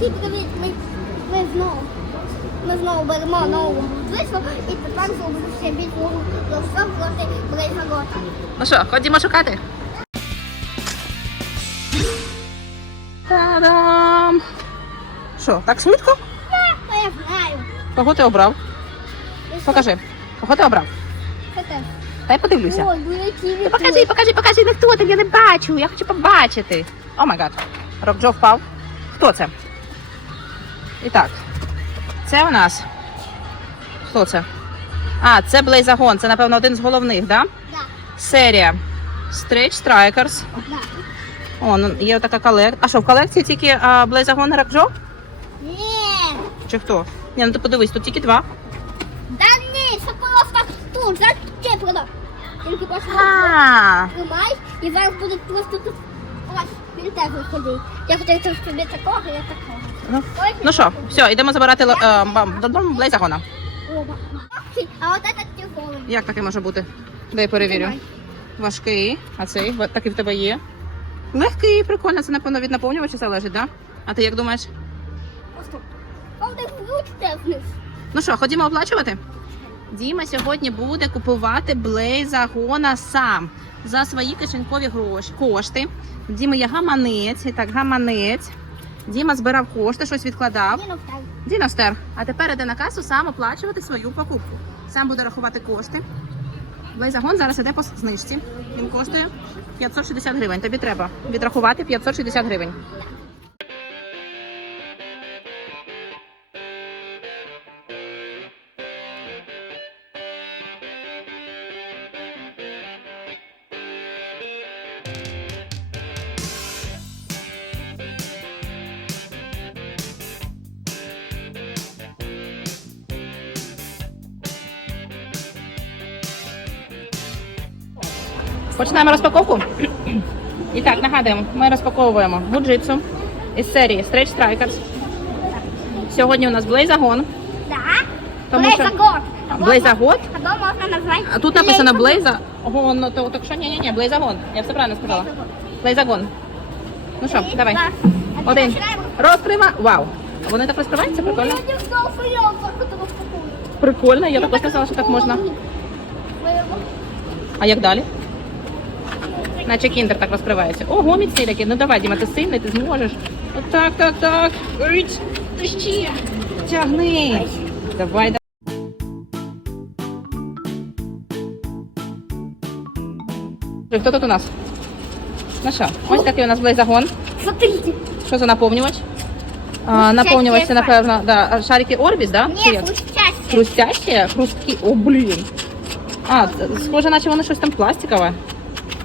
Всім привіт! Ми, ми знову. Ми знову беремо нову близько і тепер зробимо ще більш нову ловцом проти Брейзагота. Ну що, ходімо шукати. Та-дам! Що, так швидко? А я знаю. Кого ти обрав? Покажи. Кого ти обрав? Це? Я подивлюся. Ой, ну які покажи, покажи, покажи, не хто там, я не бачу, я хочу побачити. О май гад. Рок Джо впав. Хто це? І так. Це у нас. Хто це? А, це Блейзагон. Це, напевно, один з головних, да? Да, Серія Stretch Strikers. да. О, ну є така колекція. А що, в колекції тільки а, Блейзагон і Рок Ні. Чи хто? Ні, ну ти подивись, тут тільки два. Да ні, це просто тут, за продав. Тільки просто А, тримай і зараз буде просто тут. Ось, він теж виходить. Я хотів щоб такого, я такого. ну, ну що, все, йдемо забирати е, бам- додому Блейзагона. Оба. А от этот тяжелый. Як таке може бути? Дай я перевірю. Важкий, а цей такий в тебе є. Легкий, прикольно, це напевно від наповнювача залежить, так? Да? А ти як думаєш? Просто. Ну що, ходімо оплачувати? Діма сьогодні буде купувати блейзагона сам за свої кишенькові гроші, кошти. В Діми є гаманець, і так, гаманець. Діма збирав кошти, щось відкладав. Ні, ну. Діна стер. А тепер іде на касу сам оплачувати свою покупку. Сам буде рахувати кошти. Блейзагон зараз іде по знижці. Він коштує 560 гривень. Тобі треба відрахувати 560 гривень. Починаємо розпаковку. І так, нагадуємо, ми розпаковуємо гуджитсу із серії Stretch Strikers. Сьогодні у нас Блейзагон. Да. Блейзагот. Блейзагот? Або можна назвати. А тут написано Блейзагон, ну то так що ні, ні, ні, Блейзагон. Я все правильно сказала. Блейзагон. Ну що, давай. Один. Розкрива. Вау. Вони так розкриваються? Прикольно. Так. Прикольно, я також сказала, що так можна. А як далі? Наче кіндер так розкривається. Ого, міцний такий. Ну давай, Діма, ти сильний, ти зможеш. Отак, так, так. Ти ще. Тягни. Давай, давай. Хто тут у нас? Ну що, ось такий у нас блейзагон. Смотрите. Що за наповнювач? А, наповнювач це, напевно, да, шарики Орбіс, да? Чи Ні, як? хрустяще. Хрустящі? Хрусткі. О, блін. А, схоже, наче воно щось там пластикове.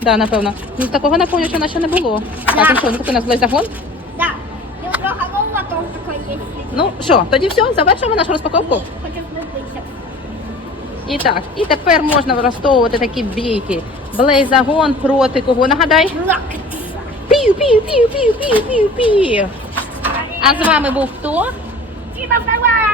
Да, напевно. Ну, такого наповнювача наче не було. Да. Ну що, ну такий у нас блейзагон? Да. І у трохи голова тоже така є. Ну що, тоді все, завершуємо нашу розпаковку. Не бийся. І так, і тепер можна використовувати такі бійки. Блейзагон проти кого? Нагадай. Рокет. Пів, пів, пів, пів, пів, пів, пів. А з вами був хто? Діма, давай!